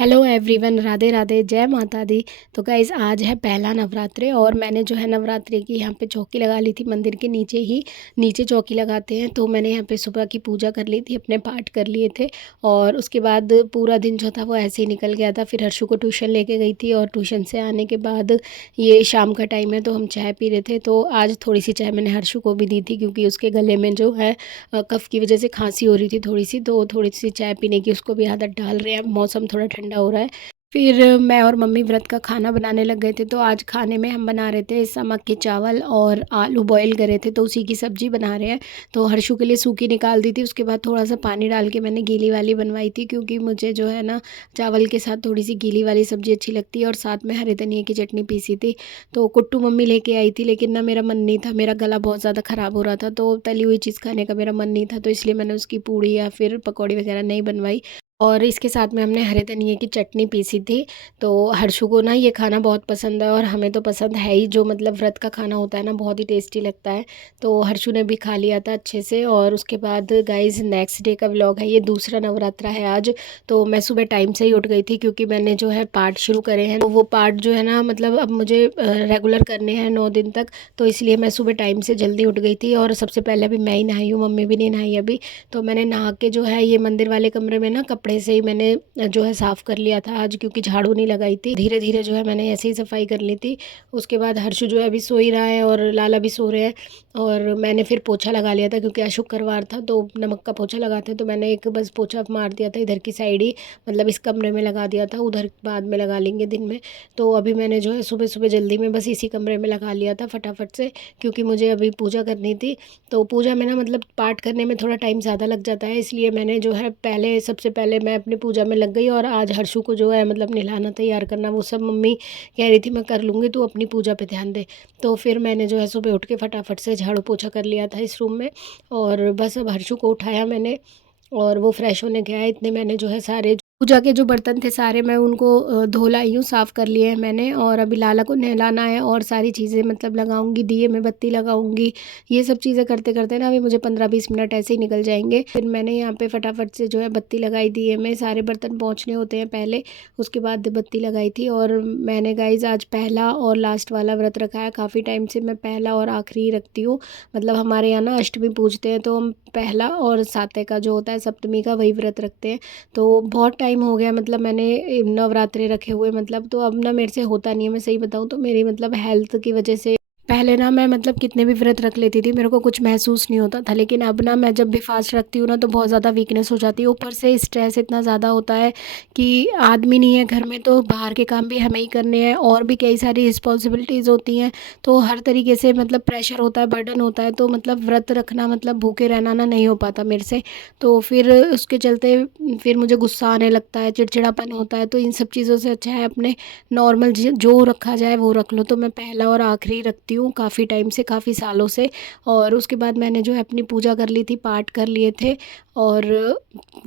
Hello everyone, Radhe Radhe, जय माता दी। तो गाइज़ आज है पहला नवरात्रि और मैंने जो है नवरात्रि की यहाँ पे चौकी लगा ली थी मंदिर के नीचे ही। नीचे चौकी लगाते हैं तो मैंने यहाँ पे सुबह की पूजा कर ली थी, अपने पाठ कर लिए थे और उसके बाद पूरा दिन जो था वो ऐसे ही निकल गया था। फिर हर्षु को ट्यूशन लेके गई थी और ट्यूशन से आने के बाद ये शाम का टाइम है तो हम चाय पी रहे थे। तो आज थोड़ी सी चाय मैंने हर्षु को भी दी थी क्योंकि उसके गले में जो है कफ़ की वजह से खांसी हो रही थी थोड़ी सी, तो थोड़ी सी चाय पीने की उसको भी आदत डाल रहे हैं। मौसम थोड़ा ठंडा हो रहा है। फिर मैं और मम्मी व्रत का खाना बनाने लग गए थे। तो आज खाने में हम बना रहे थे समक के चावल और आलू बॉईल करे थे तो उसी की सब्ज़ी बना रहे हैं। तो हर्षु के लिए सूखी निकाल दी थी, उसके बाद थोड़ा सा पानी डाल के मैंने गीली वाली बनवाई थी क्योंकि मुझे जो है ना चावल के साथ थोड़ी सी गीली वाली सब्ज़ी अच्छी लगती है। और साथ में हरे धनिया की चटनी पीसी थी। तो कुट्टू मम्मी लेके आई थी लेकिन ना मेरा मन नहीं था, मेरा गला बहुत ज़्यादा ख़राब हो रहा था तो तली हुई चीज़ खाने का मेरा मन नहीं था, तो इसलिए मैंने उसकी पूड़ी या फिर पकौड़ी वगैरह नहीं बनवाई। और इसके साथ में हमने हरे धनिए की चटनी पीसी थी। तो हर्षु को ना ये खाना बहुत पसंद है और हमें तो पसंद है ही, जो मतलब व्रत का खाना होता है ना बहुत ही टेस्टी लगता है। तो हर्षु ने भी खा लिया था अच्छे से। और उसके बाद गाइस नेक्स्ट डे का व्लॉग है, ये दूसरा नवरात्रा है आज। तो मैं सुबह टाइम से ही उठ गई थी क्योंकि मैंने जो है पाठ शुरू करे हैं, तो वो पाठ जो है ना मतलब अब मुझे रेगुलर करने हैं 9 दिन तक। तो इसलिए मैं सुबह टाइम से जल्दी उठ गई थी और सबसे पहले अभी मैं ही नहाई हूँ, मम्मी भी नहीं नहाई अभी। तो मैंने नहा के जो है ये मंदिर वाले कमरे में ना कपड़े से ही मैंने जो है साफ़ कर लिया था आज, क्योंकि झाड़ू नहीं लगाई थी। धीरे धीरे जो है मैंने ऐसे ही सफाई कर ली थी। उसके बाद हर्षु जो है अभी सो ही रहा है और लाला भी सो रहे हैं। और मैंने फिर पोछा लगा लिया था क्योंकि आज शुक्रवार था तो नमक का पोछा लगाते हैं, तो मैंने एक बस पोछा मार दिया था इधर की साइड ही, मतलब इस कमरे में लगा दिया था, उधर बाद में लगा लेंगे दिन में। तो अभी मैंने जो है सुबह सुबह जल्दी में बस इसी कमरे में लगा लिया था फटाफट से, क्योंकि मुझे अभी पूजा करनी थी। तो पूजा में ना मतलब पाठ करने में थोड़ा टाइम ज़्यादा लग जाता है, इसलिए मैंने जो है पहले सबसे पहले मैं अपनी पूजा में लग गई। और आज हर्षु को जो है मतलब नहलाना तैयार करना वो सब मम्मी कह रही थी मैं कर लूँगी, तो अपनी पूजा पे ध्यान दे। तो फिर मैंने जो है सुबह उठ के फटाफट से झाड़ू पोछा कर लिया था इस रूम में। और बस अब हर्षु को उठाया मैंने और वो फ्रेश होने गया है। इतने मैंने जो है सारे पूजा के जो बर्तन थे सारे मैं उनको धो लाई हूँ, साफ़ कर लिए हैं मैंने। और अभी लाला को नहलाना है और सारी चीज़ें मतलब लगाऊंगी, दिए में बत्ती लगाऊंगी। ये सब चीज़ें करते करते ना अभी मुझे 15-20 मिनट ऐसे ही निकल जाएंगे। फिर मैंने यहाँ पे फटाफट से जो है बत्ती लगाई, दिए में सारे बर्तन पहुँचने होते हैं पहले, उसके बाद बत्ती लगाई थी। और मैंने गाइज आज पहला और लास्ट वाला व्रत रखा है। काफ़ी टाइम से मैं पहला और आखिरी ही रखती हूँ, मतलब हमारे यहाँ ना अष्टमी पूजते हैं तो हम पहला और सातवें का जो होता है सप्तमी का वही व्रत रखते हैं। तो बहुत टाइम हो गया मतलब मैंने नवरात्रे रखे हुए, मतलब तो अब ना मेरे से होता नहीं है। मैं सही बताऊँ तो मेरी मतलब हेल्थ की वजह से पहले ना मैं मतलब कितने भी व्रत रख लेती थी, मेरे को कुछ महसूस नहीं होता था। लेकिन अब ना मैं जब भी फास्ट रखती हूँ ना तो बहुत ज़्यादा वीकनेस हो जाती है, ऊपर से स्ट्रेस इतना ज़्यादा होता है कि आदमी नहीं है घर में तो बाहर के काम भी हमें ही करने हैं और भी कई सारी रिस्पॉन्सिबिलिटीज़ होती हैं। तो हर तरीके से मतलब प्रेशर होता है, बर्डन होता है, तो मतलब व्रत रखना मतलब भूखे रहना ना नहीं हो पाता मेरे से। तो फिर उसके चलते फिर मुझे गुस्सा आने लगता है, चिड़चिड़ापन होता है। तो इन सब चीज़ों से अच्छा है अपने नॉर्मल जो रखा जाए वो रख लो। तो मैं पहला और आखिरी रखती हूँ काफ़ी टाइम से, काफ़ी सालों से। और उसके बाद मैंने जो है अपनी पूजा कर ली थी, पाठ कर लिए थे। और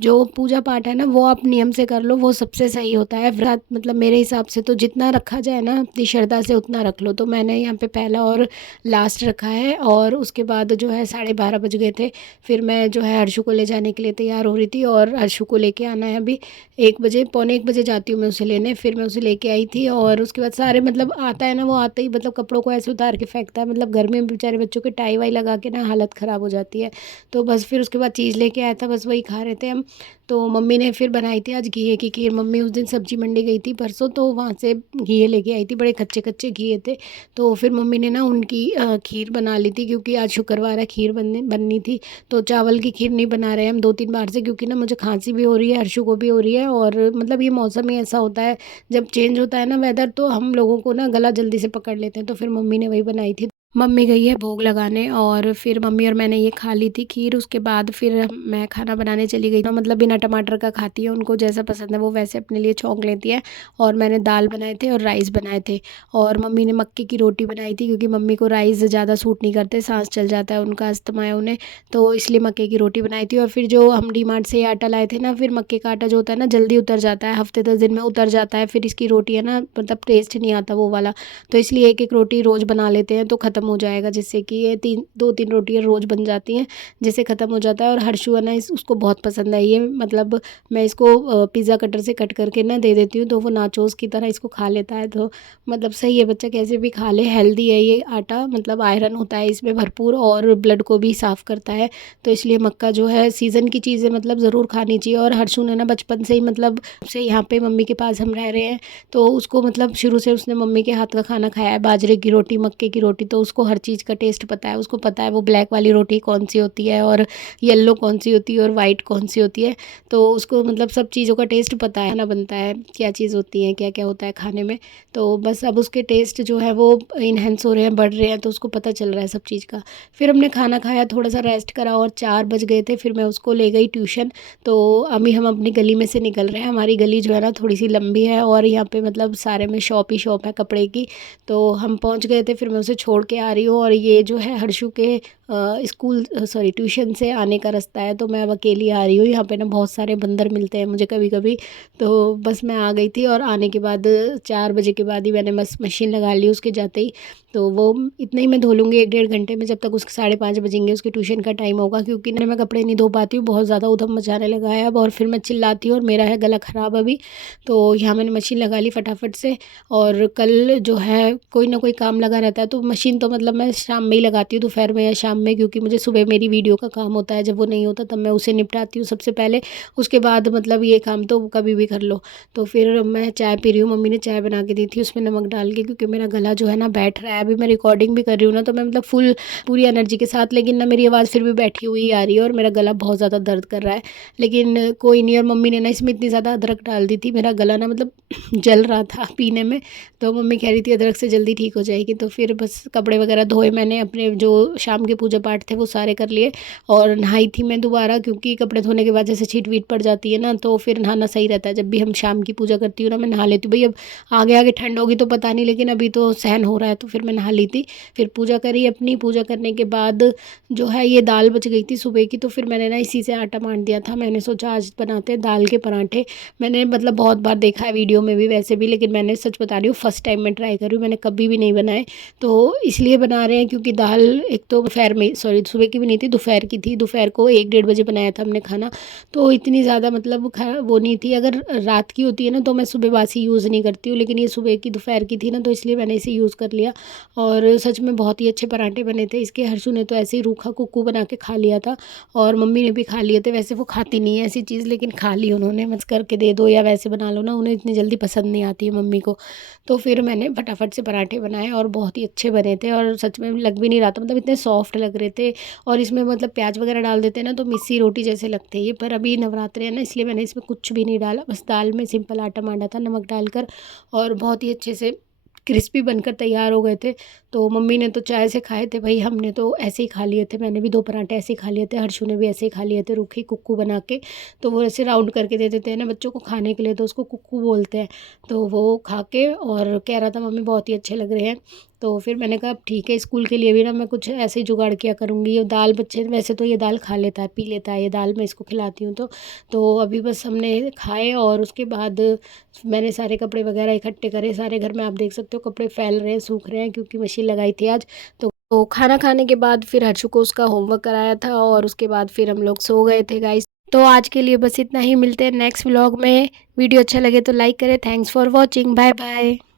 जो पूजा पाठ है ना वो आप नियम से कर लो, वो सबसे सही होता है। व्रत मतलब मेरे हिसाब से तो जितना रखा जाए ना अपनी श्रद्धा से उतना रख लो। तो मैंने यहाँ पे पहला और लास्ट रखा है। और उसके बाद जो है 12:30 बज गए थे। फिर मैं जो है हर्षु को ले जाने के लिए तैयार हो रही थी और हर्षु को लेके आना है अभी 1 बजे, पौने 1 बजे जाती हूँ मैं उसे लेने। फिर मैं उसे लेके आई थी और उसके बाद सारे मतलब आता है ना, वो आते ही मतलब कपड़ों को ऐसे उतार के फेंकता है, मतलब गर्मी में बेचारे बच्चों के टाई वाई लगा के ना हालत ख़राब हो जाती है। तो बस फिर उसके बाद चीज़ लेके आया था, बस वही खा रहे थे हम। तो मम्मी ने फिर बनाई थी आज घिए की खीर। मम्मी उस दिन सब्जी मंडी गई थी परसों, तो वहाँ से घिए लेके आई थी, बड़े कच्चे कच्चे घिए थे। तो फिर मम्मी ने ना उनकी खीर बना ली थी क्योंकि आज शुक्रवार है, खीर बननी थी। तो चावल की खीर नहीं बना रहे हम 2-3 बार से, क्योंकि ना मुझे खांसी भी हो रही है, हर्षु को भी हो रही है। और मतलब ये मौसम ही ऐसा होता है, जब चेंज होता है ना वेदर तो हम लोगों को ना गला जल्दी से पकड़ लेते हैं। तो फिर मम्मी ने वही बनाई थी। मम्मी गई है भोग लगाने और फिर मम्मी और मैंने ये खा ली थी खीर। उसके बाद फिर मैं खाना बनाने चली गई, मतलब बिना टमाटर का खाती है, उनको जैसा पसंद है वो वैसे अपने लिए छौंक लेती है। और मैंने दाल बनाए थे और राइस बनाए थे। और मम्मी ने मक्के की रोटी बनाई थी क्योंकि मम्मी को राइस ज़्यादा सूट नहीं करते, सांस चल जाता है उनका, अस्थमा है उन्हें, तो इसलिए मक्के की रोटी बनाई थी। और फिर जो हम डीमार्ट से आटा लाए थे ना, फिर मक्के का आटा जो होता है ना जल्दी उतर जाता है, हफ्ते 10 दिन में उतर जाता है। फिर इसकी रोटी है ना मतलब टेस्ट नहीं आता वो वाला, तो इसलिए एक एक रोटी रोज़ बना लेते हैं तो ख़त्म ख़त्म हो जाएगा, जिससे कि ये 2-3 रोटियाँ रोज़ बन जाती हैं, जिससे ख़त्म हो जाता है। और हर्षु है ना उसको बहुत पसंद है ये, मतलब मैं इसको पिज़्ज़ा कटर से कट करके ना दे देती हूँ तो वो नाचोस की तरह इसको खा लेता है। तो मतलब सही है, बच्चा कैसे भी खा ले, हेल्दी है ये आटा, मतलब आयरन होता है इसमें भरपूर और ब्लड को भी साफ़ करता है। तो इसलिए मक्का जो है सीज़न की चीज़ें मतलब ज़रूर खानी चाहिए। और हर्षु ने ना बचपन से ही मतलब से यहाँ पे मम्मी के पास हम रह रहे हैं, तो उसको मतलब शुरू से उसने मम्मी के हाथ का खाना खाया है, बाजरे की रोटी, मक्के की रोटी, तो उसको हर चीज़ का टेस्ट पता है। उसको पता है वो ब्लैक वाली रोटी कौन सी होती है और येलो कौन सी होती है और वाइट कौन सी होती है। तो उसको मतलब सब चीज़ों का टेस्ट पता है, खाना बनता है क्या चीज़ होती है, क्या क्या होता है खाने में। तो बस अब उसके टेस्ट जो है वो इन्हेंस हो रहे हैं, बढ़ रहे हैं, तो उसको पता चल रहा है सब चीज़ का। फिर हमने खाना खाया, थोड़ा सा रेस्ट करा और 4 बज गए थे, फिर मैं उसको ले गई ट्यूशन। तो अभी हम अपनी गली में से निकल रहे हैं। हमारी गली जो है ना थोड़ी सी लंबी है और यहाँ पे मतलब सारे में शॉप ही शॉप है कपड़े की। तो हम पहुँच गए थे, फिर मैं उसे छोड़ के आ रही हूँ। और ये जो है हर्षु के स्कूल सॉरी ट्यूशन से आने का रास्ता है, तो मैं अब अकेली आ रही हूँ। यहाँ पे ना बहुत सारे बंदर मिलते हैं मुझे कभी कभी, तो बस मैं आ गई थी। और आने के बाद 4 बजे के बाद ही मैंने बस मशीन लगा ली उसके जाते ही। तो वो इतने ही मैं धो लूँगी 1-1.5 घंटे में, जब तक उसके 5:30 बजेंगे, उसके ट्यूशन का टाइम होगा। क्योंकि ना मैं कपड़े नहीं धो पाती हूँ, बहुत ज़्यादा उधम मचाने लगा है अब, और फिर मैं चिल्लाती हूँ और मेरा है गला ख़राब अभी। तो यहाँ मैंने मशीन लगा ली फटाफट से। और कल जो है कोई ना कोई काम लगा रहता है, तो मशीन तो मतलब मैं शाम में ही लगाती हूँ, दोपहर में या शाम में, क्योंकि मुझे सुबह मेरी वीडियो का काम होता है, जब वो नहीं होता तब मैं उसे निपटाती हूँ सबसे पहले। उसके बाद मतलब ये काम तो कभी भी कर लो। तो फिर मैं चाय पी रही हूँ, मम्मी ने चाय बना के दी थी उसमें नमक डाल के, क्योंकि मेरा गला जो है ना बैठ रहा है। अभी मैं रिकॉर्डिंग भी कर रही हूँ ना, तो मैं मतलब पूरी एनर्जी के साथ, लेकिन ना मेरी आवाज़ फिर भी बैठी हुई आ रही है और मेरा गला बहुत ज़्यादा दर्द कर रहा है। लेकिन कोई नहीं, और मम्मी ने ना इसमें इतनी ज़्यादा अदरक डाल दी थी, मेरा गला ना मतलब जल रहा था पीने में। तो मम्मी कह रही थी अदरक से जल्दी ठीक हो जाएगी। तो फिर बस कपड़े वगैरह धोए मैंने, अपने जो शाम के पूजा पाठ थे वो सारे कर लिए। और नहाई थी मैं दोबारा, क्योंकि कपड़े धोने के बाद जैसे छीट वीट पड़ जाती है ना, तो फिर नहाना सही रहता है। जब भी हम शाम की पूजा करती हूँ ना, मैं नहा लेती हूँ। भाई अब आगे आगे ठंड होगी तो पता नहीं, लेकिन अभी तो सहन हो रहा है, तो फिर मैं नहा ली थी। फिर पूजा करी अपनी, पूजा करने के बाद जो है ये दाल बच गई थी सुबह की, तो फिर मैंने ना इसी से आटा मान दिया था। मैंने सोचा आज बनाते हैं दाल के पराठे। मैंने मतलब बहुत बार देखा है वीडियो में भी वैसे भी, लेकिन मैंने सच बता रही हूँ फर्स्ट टाइम मैं ट्राई कर रही हूँ, मैंने कभी भी नहीं बनाए। तो इसलिए बना रहे हैं क्योंकि दाल एक तो दोपहर में, सॉरी सुबह की भी नहीं थी, दोपहर की थी। दोपहर को 1-1:30 बजे बनाया था हमने खाना, तो इतनी ज़्यादा मतलब वो नहीं थी। अगर रात की होती है ना तो मैं सुबह बासी यूज़ नहीं करती हूँ, लेकिन ये सुबह की दोपहर की थी ना, तो इसलिए मैंने इसे यूज़ कर लिया। और सच में बहुत ही अच्छे पराठे बने थे इसके। हर्षु ने तो ऐसे ही रूखा कुक्कू बना के खा लिया था, और मम्मी ने भी खा लिए थे। वैसे वो खाती नहीं है ऐसी चीज़, लेकिन खा ली उन्होंने, मत करके दे दो या वैसे बना लो ना, उन्हें इतनी जल्दी पसंद नहीं आती है मम्मी को। तो फिर मैंने फटाफट से पराठे बनाए और बहुत ही अच्छे बने थे, और सच में लग भी नहीं रहा था, मतलब इतने सॉफ्ट लग रहे थे। और इसमें मतलब प्याज वगैरह डाल देते हैं ना तो मिस्सी रोटी जैसे लगते हैं ये, पर अभी नवरात्रे है ना, इसलिए मैंने इसमें कुछ भी नहीं डाला, बस दाल में सिंपल आटा मांडा था नमक डालकर, और बहुत ही अच्छे से क्रिस्पी बनकर तैयार हो गए थे। तो मम्मी ने तो चाय से खाए थे भाई, हमने तो ऐसे ही खा लिए थे। मैंने भी 2 पराठे ऐसे ही खा लिए थे, हर्षु ने भी ऐसे ही खा लिए थे, रूखी कुक्कू बना के। तो वो ऐसे राउंड करके दे देते हैं ना बच्चों को खाने के लिए, तो उसको कुक्कू बोलते हैं। तो वो खा के और कह रहा था मम्मी बहुत ही अच्छे लग रहे हैं। तो फिर मैंने कहा अब ठीक है, स्कूल के लिए भी ना मैं कुछ ऐसे ही जुगाड़ किया करूँगी। ये दाल बच्चे वैसे तो ये दाल खा लेता है, पी लेता है ये दाल, मैं इसको खिलाती हूँ तो अभी बस हमने खाए। और उसके बाद मैंने सारे कपड़े वगैरह इकट्ठे करे, सारे घर में आप देख सकते हो कपड़े फैल रहे हैं, सूख रहे हैं, क्योंकि मशीन लगाई थी आज। तो खाना खाने के बाद फिर हर्षु को उसका होमवर्क कराया था, और उसके बाद फिर हम लोग सो गए थे गाइस। तो आज के लिए बस इतना ही, मिलते हैं नेक्स्ट व्लॉग में। वीडियो अच्छा लगे तो लाइक करें। Thanks for watching, bye bye.